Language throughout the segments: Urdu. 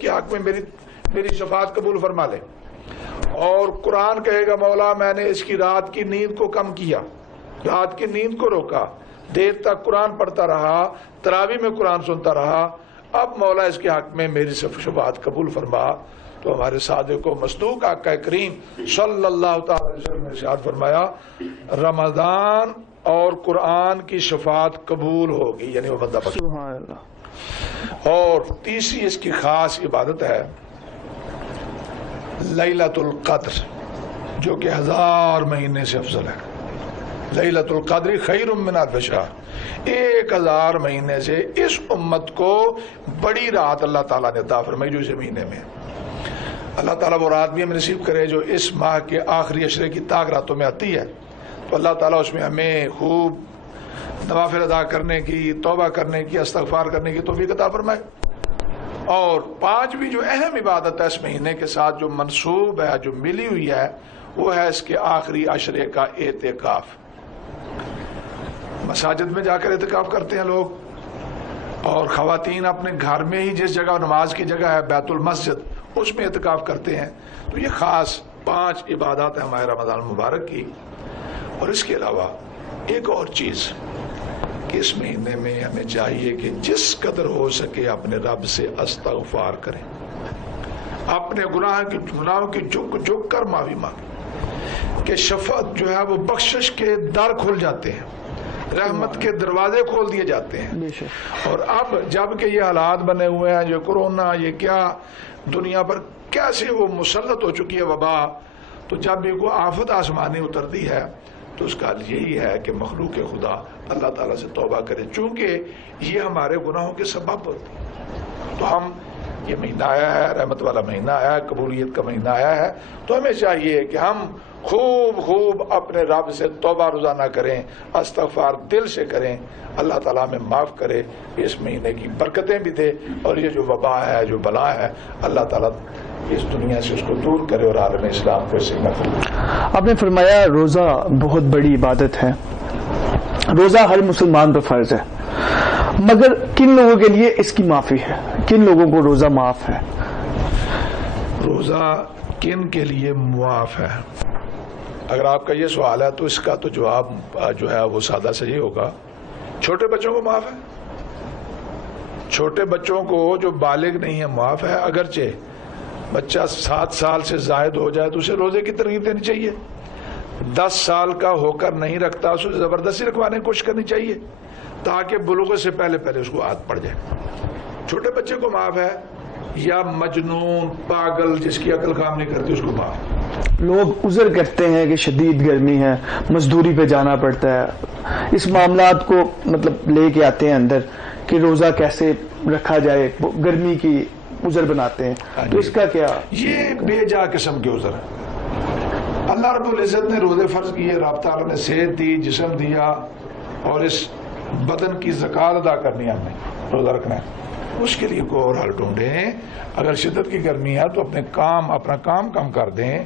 کے حق میں میری شفاعت قبول فرما لے۔ اور قرآن کہے گا مولا میں نے اس کی رات کی نیند کو کم کیا، رات کی نیند کو روکا، دیر تک قرآن پڑھتا رہا، تراویح میں قرآن سنتا رہا، اب مولا اس کے حق میں میری شفاعت قبول فرما۔ تو ہمارے صادق و مصدوق آقا کریم صلی اللہ تعالی علیہ وسلم نے ارشاد فرمایا رمضان اور قرآن کی شفاعت قبول ہوگی، یعنی وہ بندہ سبحان اللہ۔ اور تیسری اس کی خاص عبادت ہے لیلۃ القدر، جو کہ 1000 مہینے سے افضل ہے۔ لیلۃ القدر خیر من الف شہر، 1000 مہینے سے اس امت کو بڑی رات اللہ تعالیٰ نے عطا فرمائی جو اس مہینے میں۔ اللہ تعالیٰ وہ رات بھی ہمیں نصیب کرے جو اس ماہ کے آخری عشرے کی طاق راتوں میں آتی ہے، تو اللہ تعالیٰ اس میں ہمیں خوب نوافل ادا کرنے کی، توبہ کرنے کی، استغفار کرنے کی توفیق عطا فرمائے۔ اور 5ویں جو اہم عبادت ہے اس مہینے کے ساتھ جو منسوب ہے، جو ملی ہوئی ہے، وہ ہے اس کے آخری عشرے کا اعتکاف۔ مساجد میں جا کر اعتکاف کرتے ہیں لوگ، اور خواتین اپنے گھر میں ہی جس جگہ نماز کی جگہ ہے بیت المسجد اس میں اعتکاف کرتے ہیں۔ تو یہ خاص 5 عبادات ہیں ہمارے رمضان المبارک کی۔ اور اس کے علاوہ ایک اور چیز کہ اس مہینے میں ہمیں چاہیے کہ جس قدر ہو سکے اپنے رب سے استغفار کریں، اپنے گناہوں کی جھک کر معافی مانگیں، کہ شفاعت جو ہے وہ بخشش کے در کھل جاتے ہیں، رحمت کے دروازے کھول دیے جاتے ہیں۔ اور اب جب کہ یہ حالات بنے ہوئے ہیں، جو کورونا، یہ کیا دنیا پر کیسے وہ مسلط ہو چکی ہے وبا، تو جب بھی کوئی آفت آسمانی اترتی ہے تو اس کا یہی ہے کہ مخلوق خدا اللہ تعالیٰ سے توبہ کرے، چونکہ یہ ہمارے گناہوں کے سبب ہوتی ہے۔ تو ہم یہ مہینہ آیا ہے، رحمت والا مہینہ آیا ہے، قبولیت کا مہینہ آیا ہے، تو ہمیں چاہیے کہ ہم خوب اپنے رب سے توبہ روزانہ کریں، استغفار دل سے کریں، اللہ تعالیٰ ہمیں معاف کرے، اس مہینے کی برکتیں بھی دے، اور یہ جو وبا ہے، جو بلا ہے، اللہ تعالیٰ اس دنیا سے اس کو دور کرے اور عالم اسلام کو اس سے محفوظ۔ آپ نے فرمایا روزہ بہت بڑی عبادت ہے، روزہ ہر مسلمان پر فرض ہے، مگر کن لوگوں کے لیے اس کی معافی ہے؟ کن لوگوں کو روزہ معاف ہے؟ روزہ کن کے لیے معاف ہے؟ اگر آپ کا یہ سوال ہے تو اس کا تو جواب جو ہے وہ سادہ سے ہی ہوگا، چھوٹے بچوں کو معاف ہے۔ چھوٹے بچوں کو جو بالغ نہیں ہے معاف ہے، اگرچہ بچہ 7 سال سے زائد ہو جائے تو اسے روزے کی ترغیب دینی چاہیے، 10 سال کا ہو کر نہیں رکھتا اسے زبردستی رکھوانے کی کوشش کرنی چاہیے تاکہ بلوغ سے پہلے اس کو عادت پڑ جائے۔ چھوٹے بچے کو معاف ہے، یا مجنون پاگل جس کی عقل کام نہیں کرتی اس کو معاف۔ لوگ عذر کرتے ہیں کہ شدید گرمی ہے، مزدوری پہ جانا پڑتا ہے، اس معاملات کو مطلب لے کے آتے ہیں اندر کہ روزہ کیسے رکھا جائے، گرمی کی عذر بناتے ہیں، تو اس کا کیا؟ یہ بے جا قسم کے عذر ہے۔ اللہ رب العزت نے روزے فرض کیے، رب تعالیٰ نے صحت دی، جسم دیا، اور اس بدن کی زکات ادا کرنی ہے، ہمیں روزہ رکھنا ہے، اس کے لیے کوئی اور حل ڈھونڈیں۔ اگر شدت کی گرمی ہے تو اپنا کام کم کر دیں،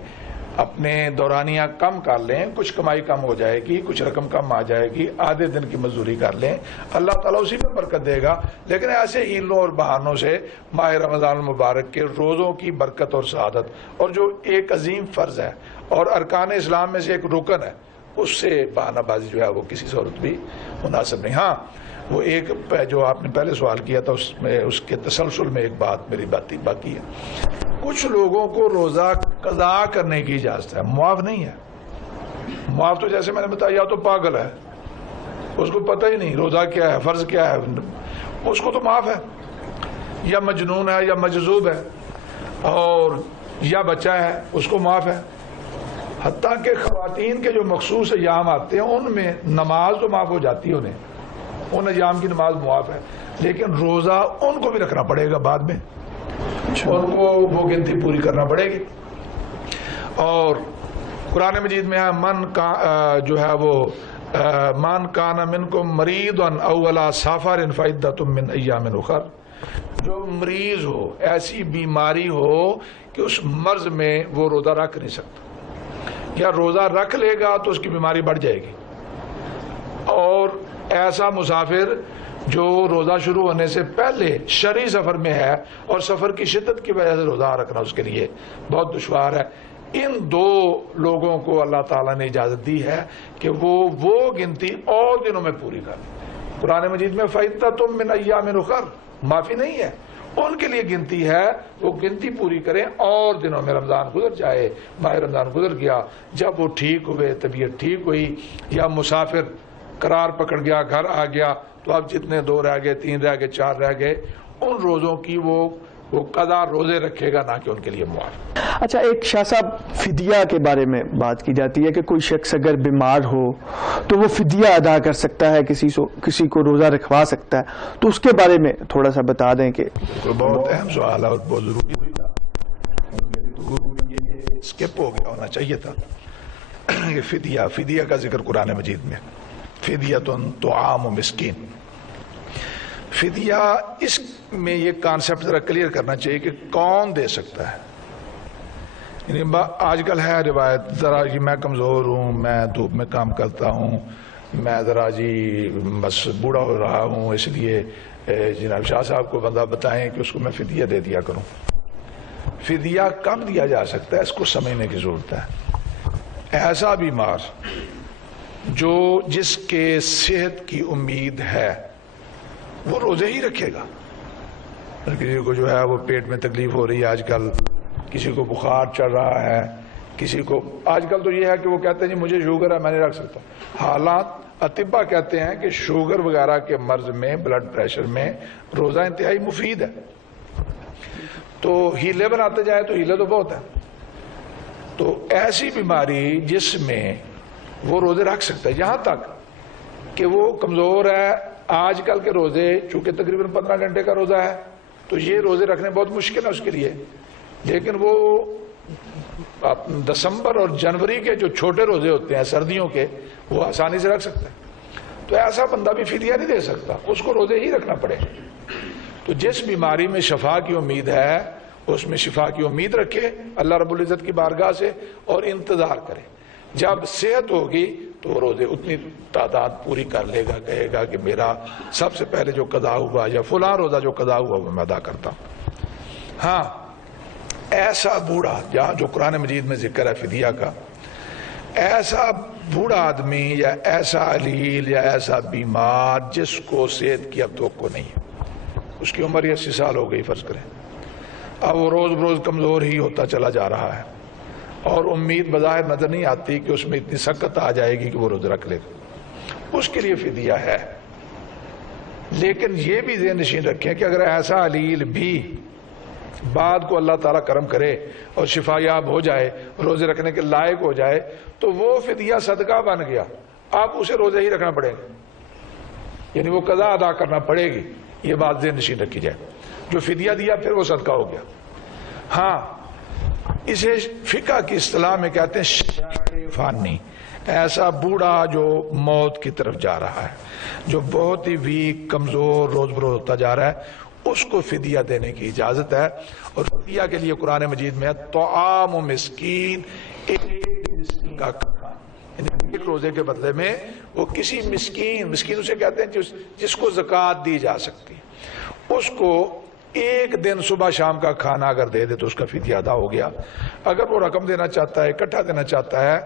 اپنے دورانیہ کم کر لیں، کچھ کمائی کم ہو جائے گی، کچھ رقم کم آ جائے گی، آدھے دن کی مزدوری کر لیں، اللہ تعالیٰ اسی میں برکت دے گا۔ لیکن ایسے ہیلوں اور بہانوں سے ماہ رمضان المبارک کے روزوں کی برکت اور سعادت، اور جو ایک عظیم فرض ہے اور ارکان اسلام میں سے ایک رکن ہے، اس سے بہانہ بازی جو ہے وہ کسی صورت بھی مناسب نہیں۔ ہاں وہ ایک جو آپ نے پہلے سوال کیا تھا اس کے تسلسل میں ایک بات میری باقی ہے، کچھ لوگوں کو روزہ قضا کرنے کی اجازت ہے، معاف نہیں ہے۔ معاف تو جیسے میں نے بتایا یا تو پاگل ہے، اس کو پتہ ہی نہیں روزہ کیا ہے، فرض کیا ہے، اس کو تو معاف ہے، یا مجنون ہے، یا مجذوب ہے، اور یا بچہ ہے، اس کو معاف ہے۔ حتیٰ کہ خواتین کے جو مخصوص ایام آتے ہیں ان میں نماز تو معاف ہو جاتی ہے، ان ایام کی نماز معاف ہے، لیکن روزہ ان کو بھی رکھنا پڑے گا بعد میں، ان کو وہ گنتی پوری کرنا پڑے گی۔ اور قرآن مجید میں ہے من کان منکم مریضا او علی سفر فعدۃ من ایام اخر، جو مریض ہو، ایسی بیماری ہو کہ اس مرض میں وہ روزہ رکھ نہیں سکتا، یا روزہ رکھ لے گا تو اس کی بیماری بڑھ جائے گی، اور ایسا مسافر جو روزہ شروع ہونے سے پہلے شرعی سفر میں ہے اور سفر کی شدت کی وجہ سے روزہ رکھنا اس کے لیے بہت دشوار ہے، ان دو لوگوں کو اللہ تعالیٰ نے اجازت دی ہے کہ وہ گنتی اور دنوں میں پوری کر لیں۔ قرآن مجید میں فَإِدَّةٌ مِّنْ أَيَّامٍ أُخَرَ معافی نہیں ہے، ان کے لیے گنتی ہے، وہ گنتی پوری کریں اور دنوں میں۔ رمضان گزر جائے، ماہ رمضان گزر گیا، جب وہ ٹھیک ہوئے، طبیعت ٹھیک ہوئی، یا مسافر قرار پکڑ گیا، گھر آ گیا، تو اب جتنے 2 رہ گئے، 3 رہ گئے، 4 رہ گئے، ان روزوں کی وہ قضا روزے رکھے گا، نہ کہ ان کے لیے معاف۔ اچھا، ایک شاہ صاحب فدیہ کے بارے میں بات کی جاتی ہے کہ کوئی شخص اگر بیمار ہو تو وہ فدیہ ادا کر سکتا ہے، کسی کو روزہ رکھوا سکتا ہے، تو اس کے بارے میں تھوڑا سا بتا دیں کہ بہت اہم سوال ہے اور بہت ضروری تھا، اسکپ ہو گیا ہونا چاہیے تھا۔ یہ فدیہ کا ذکر قرآن مجید میں، فدیۃ طعام مسکین۔ فدیہ، اس میں یہ کانسیپٹ ذرا کلیئر کرنا چاہیے کہ کون دے سکتا ہے۔ یعنی آج کل ہے روایت، ذرا جی میں کمزور ہوں، میں دھوپ میں کام کرتا ہوں، میں ذرا جی بس بوڑھا ہو رہا ہوں، اس لیے جناب شاہ صاحب کو بندہ بتائیں کہ اس کو میں فدیہ دے دیا کروں۔ فدیہ کب دیا جا سکتا ہے، اس کو سمجھنے کی ضرورت ہے۔ ایسا بیمار جس کے صحت کی امید ہے وہ روزے ہی رکھے گا۔ کسی کو جو ہے وہ پیٹ میں تکلیف ہو رہی ہے آج کل، کسی کو بخار چڑھ رہا ہے، کسی کو آج کل تو یہ ہے کہ وہ کہتے ہیں جی مجھے شوگر ہے، میں نہیں رکھ سکتا۔ حالات اطباء کہتے ہیں کہ شوگر وغیرہ کے مرض میں، بلڈ پریشر میں روزہ انتہائی مفید ہے۔ تو ہیلے بناتے جائے تو ہیلے تو بہت ہیں۔ تو ایسی بیماری جس میں وہ روزے رکھ سکتا ہے، یہاں تک کہ وہ کمزور ہے۔ آج کل کے روزے چونکہ تقریباً 15 گھنٹے کا روزہ ہے، تو یہ روزے رکھنے بہت مشکل ہے اس کے لیے، لیکن وہ دسمبر اور جنوری کے جو چھوٹے روزے ہوتے ہیں سردیوں کے، وہ آسانی سے رکھ سکتا ہے۔ تو ایسا بندہ بھی فدیہ نہیں دے سکتا، اس کو روزے ہی رکھنا پڑے۔ تو جس بیماری میں شفا کی امید ہے، اس میں شفا کی امید رکھے اللہ رب العزت کی بارگاہ سے، اور انتظار کرے۔ جب صحت ہوگی تو روزے اتنی تعداد پوری کر لے گا، کہے گا کہ میرا سب سے پہلے جو قضا ہوا یا فلاں روزہ جو قضا ہوا وہ میں ادا کرتا ہوں۔ ہاں، ایسا بوڑھا، جہاں جو قرآن مجید میں ذکر ہے فدیہ کا، ایسا بوڑھا آدمی یا ایسا علیل یا ایسا بیمار جس کو صحت کی اب توقع نہیں ہے، اس کی عمر 80 سال ہو گئی فرض کریں، اب وہ روز بروز کمزور ہی ہوتا چلا جا رہا ہے، اور امید بظاہر نظر نہیں آتی کہ اس میں اتنی سکت آ جائے گی کہ وہ روزہ رکھ لے گا، اس کے لیے فدیہ ہے۔ لیکن یہ بھی ذہن نشین رکھیں کہ اگر ایسا علیل بھی بعد کو اللہ تعالیٰ کرم کرے اور شفا یاب ہو جائے، روزے رکھنے کے لائق ہو جائے، تو وہ فدیہ صدقہ بن گیا، آپ اسے روزے ہی رکھنا پڑے گا، یعنی وہ قضا ادا کرنا پڑے گی۔ یہ بات ذہن نشین رکھی جائے، جو فدیہ دیا پھر وہ صدقہ ہو گیا۔ ہاں، اسے فقہ کی اصطلاح میں کہتے ہیں شیخ فانی، ایسا بوڑھا جو موت کی طرف جا رہا ہے، جو بہت ہی ویک، کمزور، روز بروز ہوتا جا رہا ہے، اس کو فدیہ دینے کی اجازت ہے۔ اور فدیہ کے لیے قرآن مجید میں طعام مسکین، ایک مسکین کا کھانا، یعنی ایک روزے کے بدلے میں وہ کسی مسکین اسے کہتے ہیں جس کو زکوٰۃ دی جا سکتی ہے، اس کو ایک دن صبح شام کا کھانا اگر دے دے تو اس کا فدیہ ادا ہو گیا۔ اگر وہ رقم دینا چاہتا ہے، اکٹھا دینا چاہتا ہے،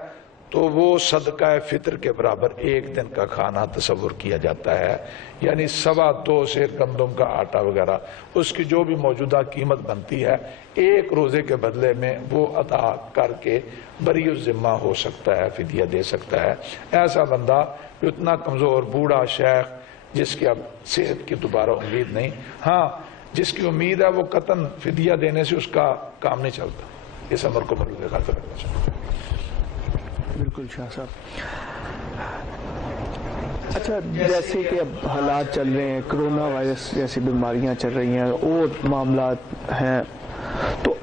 تو وہ صدقہ فطر کے برابر ایک دن کا کھانا تصور کیا جاتا ہے، یعنی 2.25 سیر گندم کا آٹا وغیرہ، اس کی جو بھی موجودہ قیمت بنتی ہے، ایک روزے کے بدلے میں وہ ادا کر کے بری الذمہ ہو سکتا ہے، فدیہ دے سکتا ہے۔ ایسا بندہ جو اتنا کمزور بوڑھا شیخ جس کی اب صحت کی دوبارہ امید نہیں، ہاں جس کی امید ہے وہ قطعاً فدیہ دینے سے اس کا کام نہیں چلتا، اس امر کو ملک خاطر رکھنا چاہیے۔ بالکل شاہ صاحب۔ اچھا، جیسے کہ اب حالات چل رہے ہیں، کرونا وائرس جیسی بیماریاں چل رہی ہیں اور معاملات ہیں، تو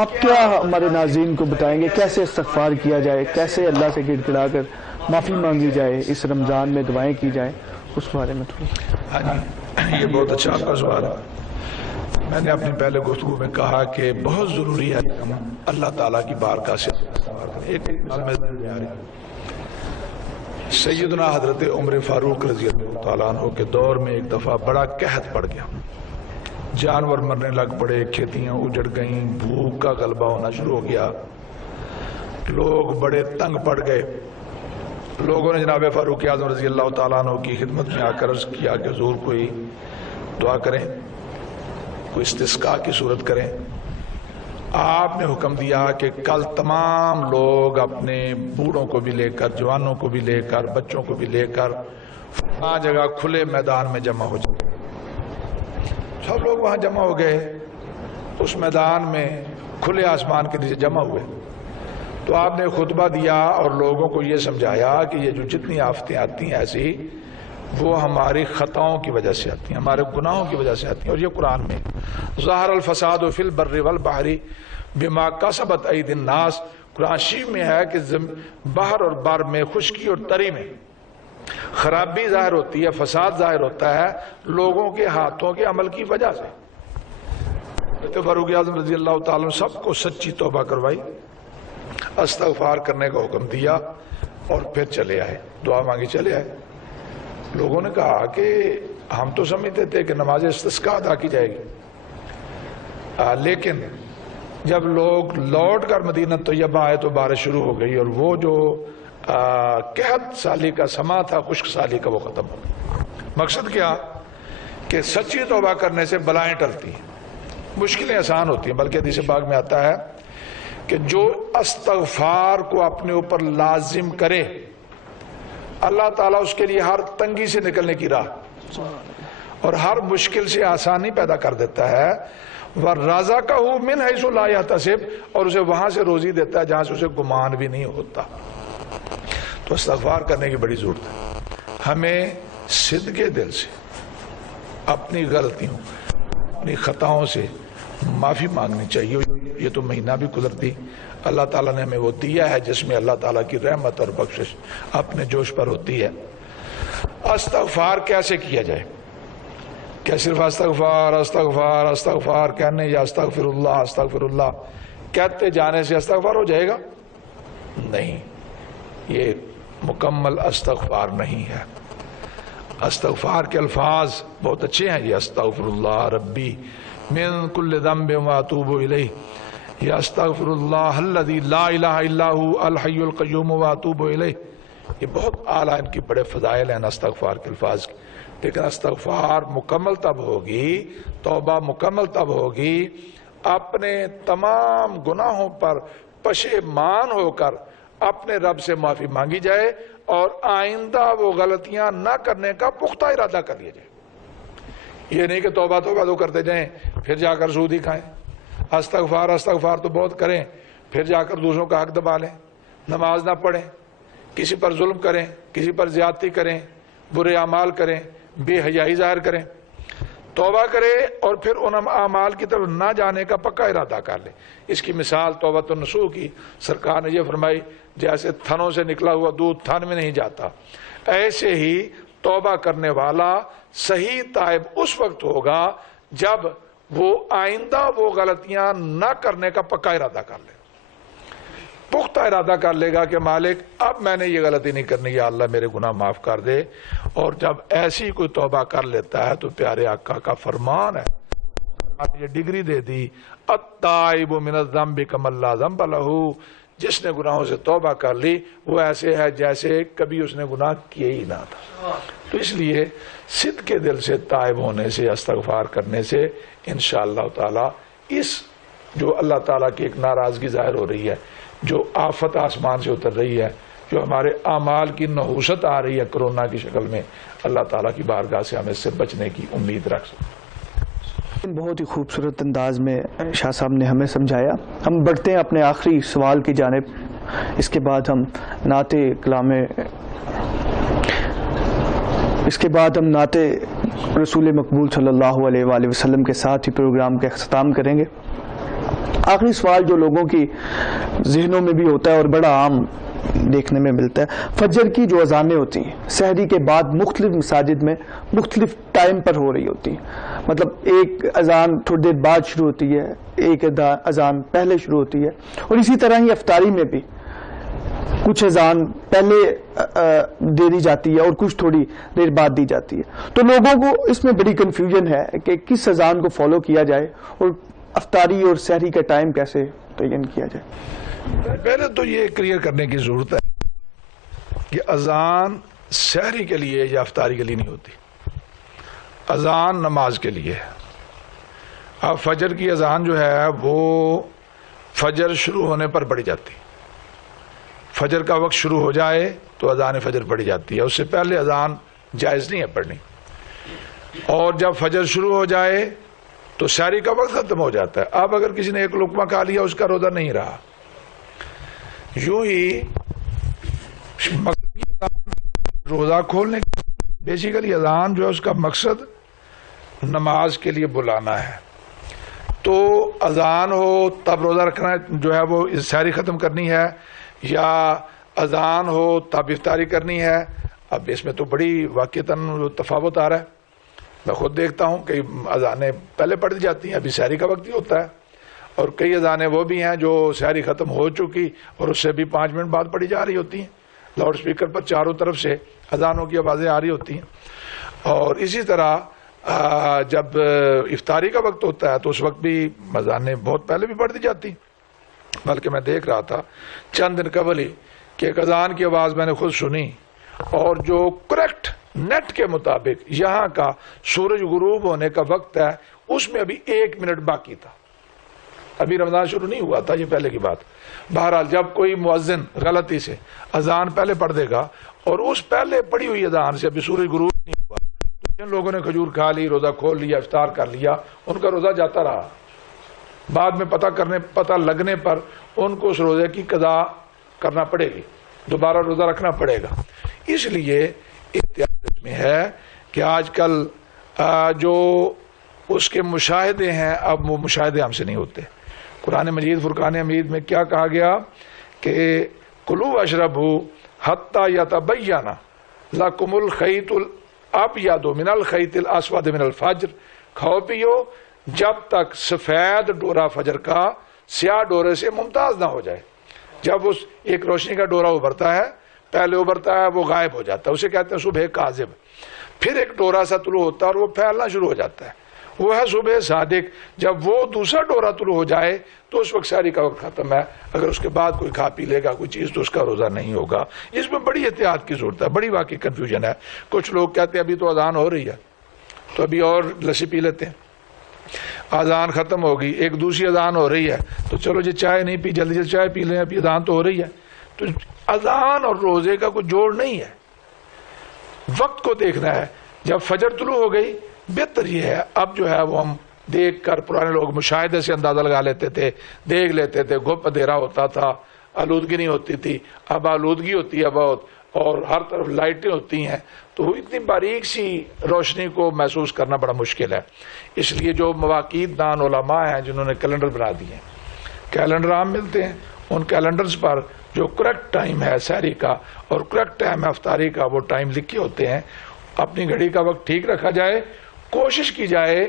آپ کیا ہمارے ناظرین کو بتائیں گے کیسے استغفار کیا جائے، کیسے اللہ سے گڑ گڑا کر معافی مانگی جائے، اس رمضان میں دعائیں کی جائیں، اس بارے میں تھوڑا؟ ہاں جی، یہ بہت اچھا آپ کا سوال ہے۔ میں نے اپنی پہلے گفتگو میں کہا کہ بہت ضروری ہے کہ ہم اللہ تعالیٰ کی بارگاہ سے ایک سیدنا حضرت عمر فاروق رضی اللہ تعالیٰ عنہ کے دور میں ایک دفعہ بڑا قحط پڑ گیا، جانور مرنے لگ پڑے، کھیتیاں اجڑ گئیں، بھوک کا غلبہ ہونا شروع ہو گیا، لوگ بڑے تنگ پڑ گئے۔ لوگوں نے جناب فاروق اعظم رضی اللہ تعالیٰ عنہ کی خدمت میں آ کر عرض کیا کہ حضور کوئی دعا کریں، کوئی استسقاء کی صورت کریں۔ آپ نے حکم دیا کہ کل تمام لوگ اپنے بوڑھوں کو بھی لے کر، جوانوں کو بھی لے کر، بچوں کو بھی لے کر وہاں جگہ کھلے میدان میں جمع ہو جائے۔ سب لوگ وہاں جمع ہو گئے، اس میدان میں کھلے آسمان کے نیچے جمع ہوئے۔ تو آپ نے خطبہ دیا اور لوگوں کو یہ سمجھایا کہ یہ جو جتنی آفتیں آتی ہیں ایسی، وہ ہماری خطاؤں کی وجہ سے آتی ہیں، ہمارے گناہوں کی وجہ سے آتی ہیں۔ اور یہ قرآن میں ظاہر الفساد فی البر والبحر بما کسبت ایدی الناس، قرآن شریف میں ہے کہ بحر اور بر میں، خشکی اور تری میں خرابی ظاہر ہوتی ہے، فساد ظاہر ہوتا ہے لوگوں کے ہاتھوں کے عمل کی وجہ سے۔ فاروق اعظم رضی اللہ تعالیٰ نے سب کو سچی توبہ کروائی، استغفار کرنے کا حکم دیا اور پھر چلے آئے، دعا مانگی چلے آئے۔ لوگوں نے کہا کہ ہم تو سمجھتے تھے کہ نماز استسقاء ادا کی جائے گی، لیکن جب لوگ لوٹ کر مدینہ طیبہ آئے تو بارش شروع ہو گئی، اور وہ جو قحط سالی کا سما تھا، خشک سالی کا، وہ ختم ہو گیا۔ مقصد کیا کہ سچی توبہ کرنے سے بلائیں ٹلتی ہیں، مشکلیں آسان ہوتی ہیں۔ بلکہ حدیث پاک میں آتا ہے کہ جو استغفار کو اپنے اوپر لازم کرے، اللہ تعالیٰ اس کے لیے ہر تنگی سے نکلنے کی راہ اور ہر مشکل سے آسانی پیدا کر دیتا ہے۔ وَرَزَقَهُ مِنْ حَيْثُ لَا يَحْتَسِبُ، اور اسے وہاں سے روزی دیتا ہے جہاں سے اسے گمان بھی نہیں ہوتا۔ تو استغفار کرنے کی بڑی ضرورت ہے۔ ہمیں صدقے دل سے اپنی غلطیوں، اپنی خطاؤں سے معافی مانگنی چاہیے۔ یہ تو مہینہ بھی گزرتی، اللہ تعالیٰ نے ہمیں وہ دیا ہے جس میں اللہ تعالیٰ کی رحمت اور بخشش اپنے جوش پر ہوتی ہے۔ استغفار کیسے کیا جائے؟ کیا صرف استغفار استغفار استغفار کہنے یا استغفر اللہ کہتے جانے سے استغفار ہو جائے گا؟ نہیں، یہ مکمل استغفار نہیں ہے۔ استغفار کے الفاظ بہت اچھے ہیں، یہ استغفر اللہ ربی من کل ذنب واتوب الیہ، یا استغفر اللہ الذی لا الہ الا هو الحی القیوم واتوب الیہ۔ یہ بہت اعلیٰ، ان کی بڑے فضائل ہیں استغفار کے الفاظ کی۔ لیکن استغفار مکمل تب ہوگی، توبہ مکمل تب ہوگی اپنے تمام گناہوں پر پشیمان ہو کر اپنے رب سے معافی مانگی جائے اور آئندہ وہ غلطیاں نہ کرنے کا پختہ ارادہ کر لیا جائے۔ یہ نہیں کہ توبہ تو کرتے جائیں پھر جا کر سود ہی کھائیں، استغفار تو بہت کریں پھر جا کر دوسروں کا حق دبا لیں، نماز نہ پڑھیں، کسی پر ظلم کریں، کسی پر زیادتی کریں، برے اعمال کریں، بے حیائی ظاہر کریں۔ توبہ کرے اور پھر ان اعمال کی طرف نہ جانے کا پکا ارادہ کر لے۔ اس کی مثال توبۃ النصوح کی سرکار نے یہ فرمائی، جیسے تھنوں سے نکلا ہوا دودھ تھن میں نہیں جاتا، ایسے ہی توبہ کرنے والا صحیح تائب اس وقت ہوگا جب وہ آئندہ وہ غلطیاں نہ کرنے کا پکا ارادہ کر لے، پختہ ارادہ کر لے گا کہ مالک اب میں نے یہ غلطی نہیں کرنی، یا اللہ میرے گناہ معاف کر دے۔ اور جب ایسی کوئی توبہ کر لیتا ہے تو پیارے آقا کا فرمان ہے، یہ ڈگری دے دی، التائب من الذنب کمن لا ذنب لہ، جس نے گناہوں سے توبہ کر لی وہ ایسے ہے جیسے کبھی اس نے گناہ کیے ہی نہ تھا۔ تو اس لیے صدق کے دل سے تائب ہونے سے، استغفار کرنے سے انشاءاللہ تعالی اس جو اللہ تعالیٰ کی ایک ناراضگی ظاہر ہو رہی ہے، جو آفت آسمان سے اتر رہی ہے، جو ہمارے اعمال کی نحوست آ رہی ہے کرونا کی شکل میں، اللہ تعالیٰ کی بارگاہ سے ہمیں اس سے بچنے کی امید رکھ سکتے ہیں۔ بہت ہی خوبصورت انداز میں شاہ صاحب نے ہمیں سمجھایا۔ ہم بڑھتے ہیں اپنے آخری سوال کی جانب، اس کے بعد ہم نعت کلام، اس کے بعد ہم نعت رسول مقبول صلی اللہ علیہ وآلہ وسلم کے ساتھ ہی پروگرام کا اختتام کریں گے۔ آخری سوال جو لوگوں کی ذہنوں میں بھی ہوتا ہے اور بڑا عام دیکھنے میں ملتا ہے، فجر کی جو اذانیں ہوتی ہیں سحری کے بعد مختلف مساجد میں مختلف ٹائم پر ہو رہی ہوتی ہیں، مطلب ایک اذان تھوڑی دیر بعد شروع ہوتی ہے، ایک اذان پہلے شروع ہوتی ہے، اور اسی طرح ہی افطاری میں بھی کچھ اذان پہلے دے دی جاتی ہے اور کچھ تھوڑی دیر بعد دی جاتی ہے، تو لوگوں کو اس میں بڑی کنفیوژن ہے کہ کس اذان کو فالو کیا جائے اور افطاری اور سحری کا ٹائم کیسے تعین کیا جائے۔ پہلے تو یہ کلیئر کرنے کی ضرورت ہے کہ اذان سحری کے لیے یا افطاری کے لیے نہیں ہوتی، اذان نماز کے لیے ہے۔ اب فجر کی اذان جو ہے وہ فجر شروع ہونے پر پڑھی جاتی، فجر کا وقت شروع ہو جائے تو اذان فجر پڑھی جاتی ہے، اس سے پہلے اذان جائز نہیں ہے پڑھنی، اور جب فجر شروع ہو جائے تو سحری کا وقت ختم ہو جاتا ہے۔ اب اگر کسی نے ایک لقمہ کھا لیا اس کا روزہ نہیں رہا۔ یوں ہی روزہ کھولنے بیسیکلی اذان جو ہے اس کا مقصد نماز کے لیے بلانا ہے، تو اذان ہو تب روزہ رکھنا جو ہے وہ سحری ختم کرنی ہے، یا اذان ہو تب افطاری کرنی ہے۔ اب اس میں تو بڑی واقعتاً تفاوت آ رہا ہے، میں خود دیکھتا ہوں کہ اذانیں پہلے پڑھ دی جاتی ہیں، ابھی سحری کا وقت ہی ہوتا ہے، اور کئی اذانیں وہ بھی ہیں جو سحری ختم ہو چکی اور اس سے بھی 5 منٹ بعد پڑھی جا رہی ہوتی ہیں، لاؤڈ سپیکر پر چاروں طرف سے اذانوں کی آوازیں آ رہی ہوتی ہیں۔ اور اسی طرح جب افطاری کا وقت ہوتا ہے تو اس وقت بھی اذانیں بہت پہلے بھی پڑھ دی جاتی، بلکہ میں دیکھ رہا تھا چند دن قبل ہی کہ ایک اذان کی آواز میں نے خود سنی، اور جو کریکٹ نیٹ کے مطابق یہاں کا سورج غروب ہونے کا وقت ہے اس میں ابھی 1 منٹ باقی تھا، ابھی رمضان شروع نہیں ہوا تھا، یہ پہلے کی بات۔ بہرحال جب کوئی مؤذن غلطی سے اذان پہلے پڑھ دے گا اور اس پہلے پڑھی ہوئی اذان سے ابھی سورج غروب نہیں ہوا، جن لوگوں نے کھجور کھا لی، روزہ کھول لیا، افطار کر لیا، ان کا روزہ جاتا رہا، بعد میں پتہ لگنے پر ان کو اس روزے کی قضا کرنا پڑے گی، دوبارہ روزہ رکھنا پڑے گا۔ اس لیے احتیاط اس میں ہے کہ آج کل جو اس کے مشاہدے ہیں اب وہ مشاہدے ہم سے نہیں ہوتے۔ قرآن مجید فرقان حمید میں کیا کہا گیا کہ کلوا واشربوا حتی یتبین لکم الخیط الابیض من الخیط الاسود من الفجر، کھاؤ پیو جب تک سفید ڈورا فجر کا سیاہ ڈورے سے ممتاز نہ ہو جائے۔ جب اس ایک روشنی کا ڈورا ابھرتا ہے، پہلے ابھرتا ہے وہ غائب ہو جاتا ہے، اسے کہتے ہیں صبح کاذب، پھر ایک ڈورا سا طلوع ہوتا ہے اور وہ پھیلنا شروع ہو جاتا ہے، وہ ہے صبح صادق۔ جب وہ دوسرا ڈورا طلوع ہو جائے تو اس وقت سحری کا وقت ختم ہے، اگر اس کے بعد کوئی کھا پی لے گا کوئی چیز تو اس کا روزہ نہیں ہوگا۔ اس میں بڑی احتیاط کی ضرورت ہے، بڑی واقعی کنفیوژن ہے۔ کچھ لوگ کہتے ہیں ابھی تو اذان ہو رہی ہے تو ابھی اور لسی پی لیتے ہیں، اذان ختم ہوگی، ایک دوسری اذان ہو رہی ہے تو چلو جی چائے نہیں پی، جلدی جلدی چائے پی لیں، ابھی اذان تو ہو رہی ہے۔ تو اذان اور روزے کا کوئی جوڑ نہیں ہے، وقت کو دیکھنا ہے۔ جب فجر طلوع ہو گئی بہتر یہ ہے، اب جو ہے وہ ہم دیکھ کر، پرانے لوگ مشاہدے سے اندازہ لگا لیتے تھے، دیکھ لیتے تھے، گھپ اندھیرا ہوتا تھا، آلودگی نہیں ہوتی تھی، اب آلودگی ہوتی ہے بہت، اور ہر طرف لائٹیں ہوتی ہیں، تو اتنی باریک سی روشنی کو محسوس کرنا بڑا مشکل ہے۔ اس لیے جو مواقیت دان علماء ہیں جنہوں نے کیلنڈر بنا دیے ہیں، کیلنڈر عام ملتے ہیں، ان کیلنڈرز پر جو کریکٹ ٹائم ہے سحری کا اور کریکٹ ٹائم ہے افطاری کا وہ ٹائم لکھے ہوتے ہیں۔ اپنی گھڑی کا وقت ٹھیک رکھا جائے، کوشش کی جائے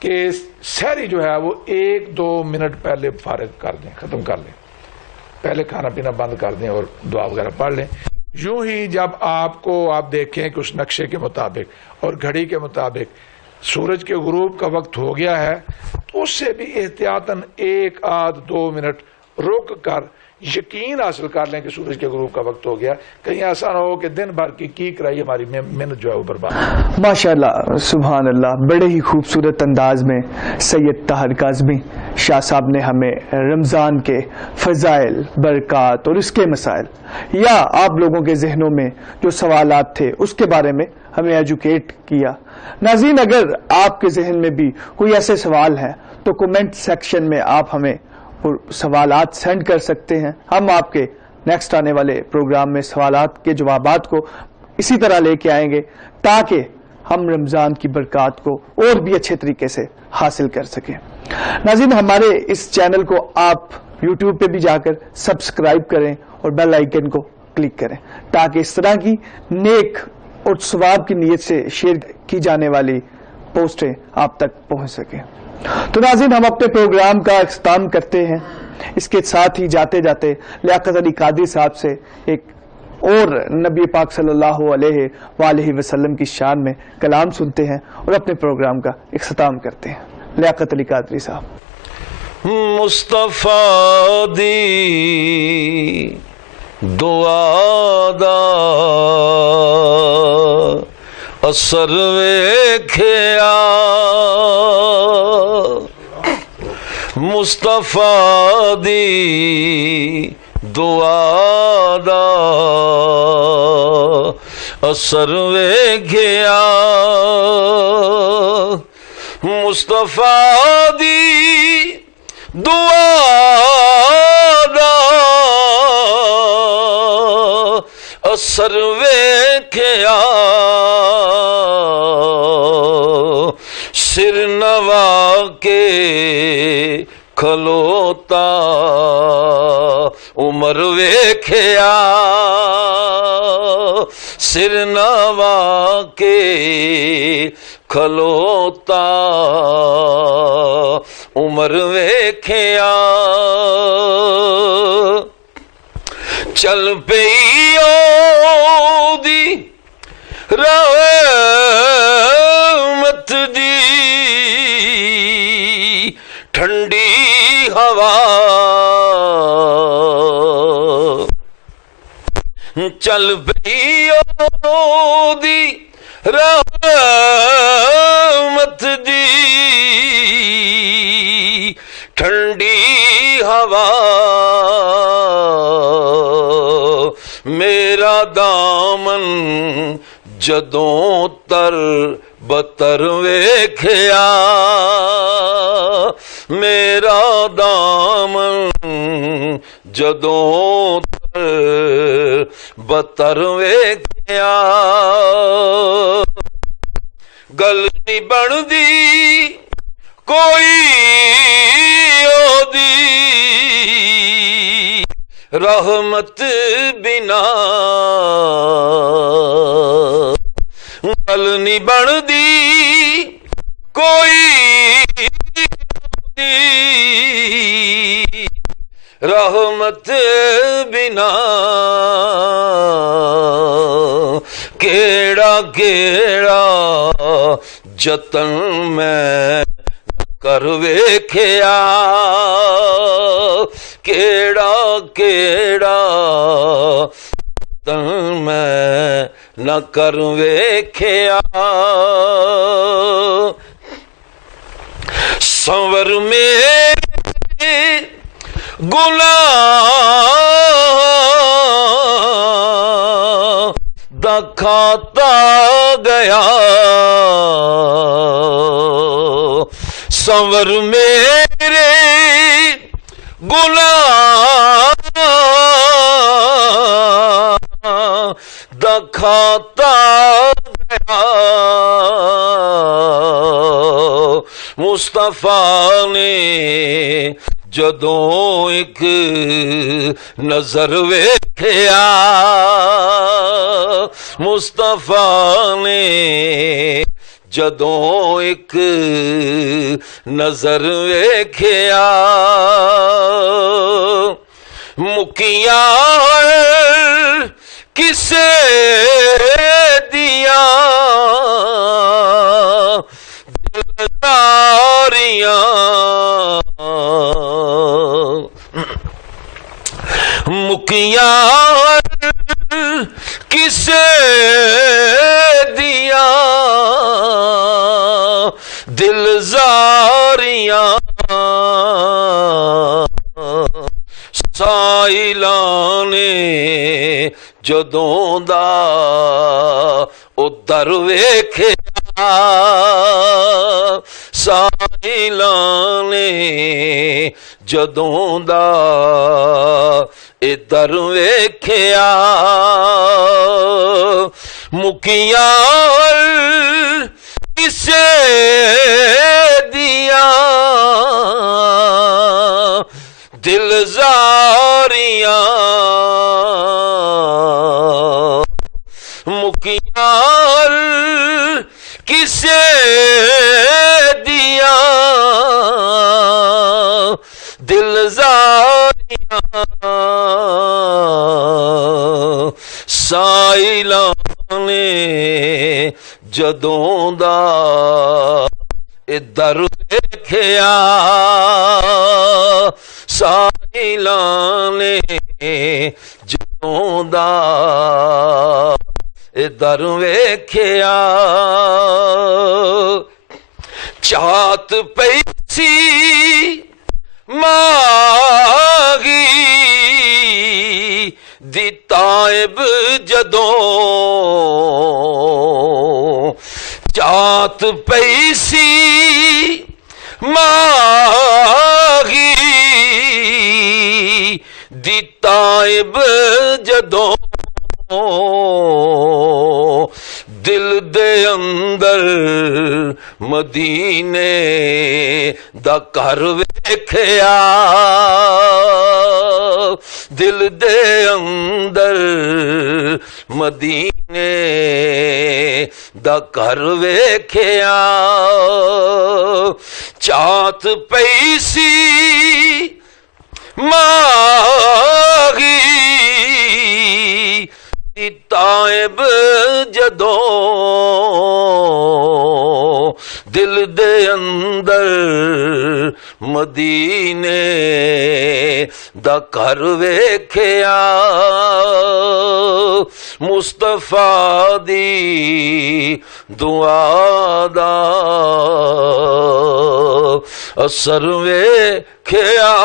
کہ سحری جو ہے وہ 1-2 منٹ پہلے فارغ کر دیں، ختم کر لیں، پہلے کھانا پینا بند کر دیں اور دعا وغیرہ پڑھ لیں۔ یوں ہی جب آپ دیکھیں کہ اس نقشے کے مطابق اور گھڑی کے مطابق سورج کے غروب کا وقت ہو گیا ہے تو اس سے بھی احتیاطاً 1-2 منٹ رک کر یقین حاصل کر لیں کہ سورج کے غروب کا وقت ہو گیا، کہیں ایسا نہ ہو کہ دن بھر کی کرائی ہماری محنت جو ہے وہ برباد۔ ماشاءاللہ، سبحان اللہ، بڑے ہی خوبصورت انداز میں سید طاہر کاظمی شاہ صاحب نے ہمیں رمضان کے فضائل، برکات اور اس کے مسائل، یا آپ لوگوں کے ذہنوں میں جو سوالات تھے اس کے بارے میں ہمیں ایجوکیٹ کیا۔ ناظرین، اگر آپ کے ذہن میں بھی کوئی ایسے سوال ہیں تو کومنٹ سیکشن میں آپ ہمیں سوالات سینڈ کر سکتے ہیں، ہم آپ کے نیکسٹ آنے والے پروگرام میں سوالات کے جوابات کو اسی طرح لے کے آئیں گے تاکہ ہم رمضان کی برکات کو اور بھی اچھے طریقے سے حاصل کر سکیں۔ ناظرین، ہمارے اس چینل کو آپ یوٹیوب پہ بھی جا کر سبسکرائب کریں اور بیل آئیکن کو کلک کریں تاکہ اس طرح کی نیک اور ثواب کی نیت سے شیئر کی جانے والی پوسٹیں آپ تک پہنچ سکیں۔ تو ناظرین، ہم اپنے پروگرام کا اختتام کرتے ہیں اس کے ساتھ ہی جاتے جاتے لیاقت علی قادری صاحب سے ایک اور نبی پاک صلی اللہ علیہ وآلہ وسلم کی شان میں کلام سنتے ہیں اور اپنے پروگرام کا اختتام کرتے ہیں. لیاقت علی قادری صاحب. مصطفیٰ دی دعا دا اثر ویکھیا مصطفیٰ دی دعا دا اثر ویکھیا مصطفیٰ دی دعا دا اثر ویکھیا سر نوا کے کھلوتا عمر ویکھیا سر نوا کے کھلوتا عمر ویکھیا چل پئی او دی رحمت دی ٹھنڈی ہوا چل پئی او دی رحمت دی ٹھنڈی ہوا میرا دامن جدوں تر بتر ویکھیا میرا دامن جدوں تر بتر ویکھیا گل نہیں بندی کوئی او دی رحمت بنا گل نہیں بندی کوئی رحمت بنا کیڑا کیڑا جتن میں کر ویکھیا کیڑا کیڑا جتن میں نہ کر ویکھیا سنور میرے گناہ دا کھاتا گیا سنور میرے گناہ دا کھاتا گیا مصطفیٰ نے جدوں ایک نظر ویکھیا مصطفیٰ نے جدوں ایک نظر ویکھیا مکیاں کسے دیا دلداریاں مکیاں کسے دیا دلزاریاں سائلاں نے جدوں دا او در ویکھیا سائلاں نے جدوں دا اے در ویکھیا مکیاں کسے دیا دلزاریاں مکیاں کسے دیا ਦਿਲਜ਼ਾਰੀਆਂ ਸਾਇਲਾਂ ਨੇ ਜਦੋਂ ਦਾ ਇਹ ਦਰ ਵੇਖਿਆ ਸਾਇਲਾਂ ਨੇ ਜਦੋਂ ਦਾ ਇਹ ਦਰ ਵੇਖਿਆ ਚਾਤ ਪਈ ਸੀ ਮਾਗੀ ਦੀ ਤਾਇਬ ਜਦੋਂ ਚਾਤ ਪਈ ਸੀ ਮਾਗੀ ਦੀ ਤਾਇਬ ਜਦੋਂ ਦਿਲ ਦੇ ਅੰਦਰ ਮਦੀਨੇ ਦਾ ਘਰ ਵੇਖਿਆ ਦਿਲ ਦੇ ਅੰਦਰ ਮਦੀਨੇ ਦਾ ਘਰ ਵੇਖਿਆ ਚਾਤ ਪਈ ਸੀ ਮਾਗੀ ਦੀ ਤਾਇਬ ਜਦੋਂ ਦਿਲ ਦੇ ਅੰਦਰ ਮਦੀਨੇ ਦਾ ਘਰ ਵੇਖਿਆ ਮੁਸਤਫਾ ਦੀ ਦੁਆ ਦਾ ਅਸਰ ਵੇਖਿਆ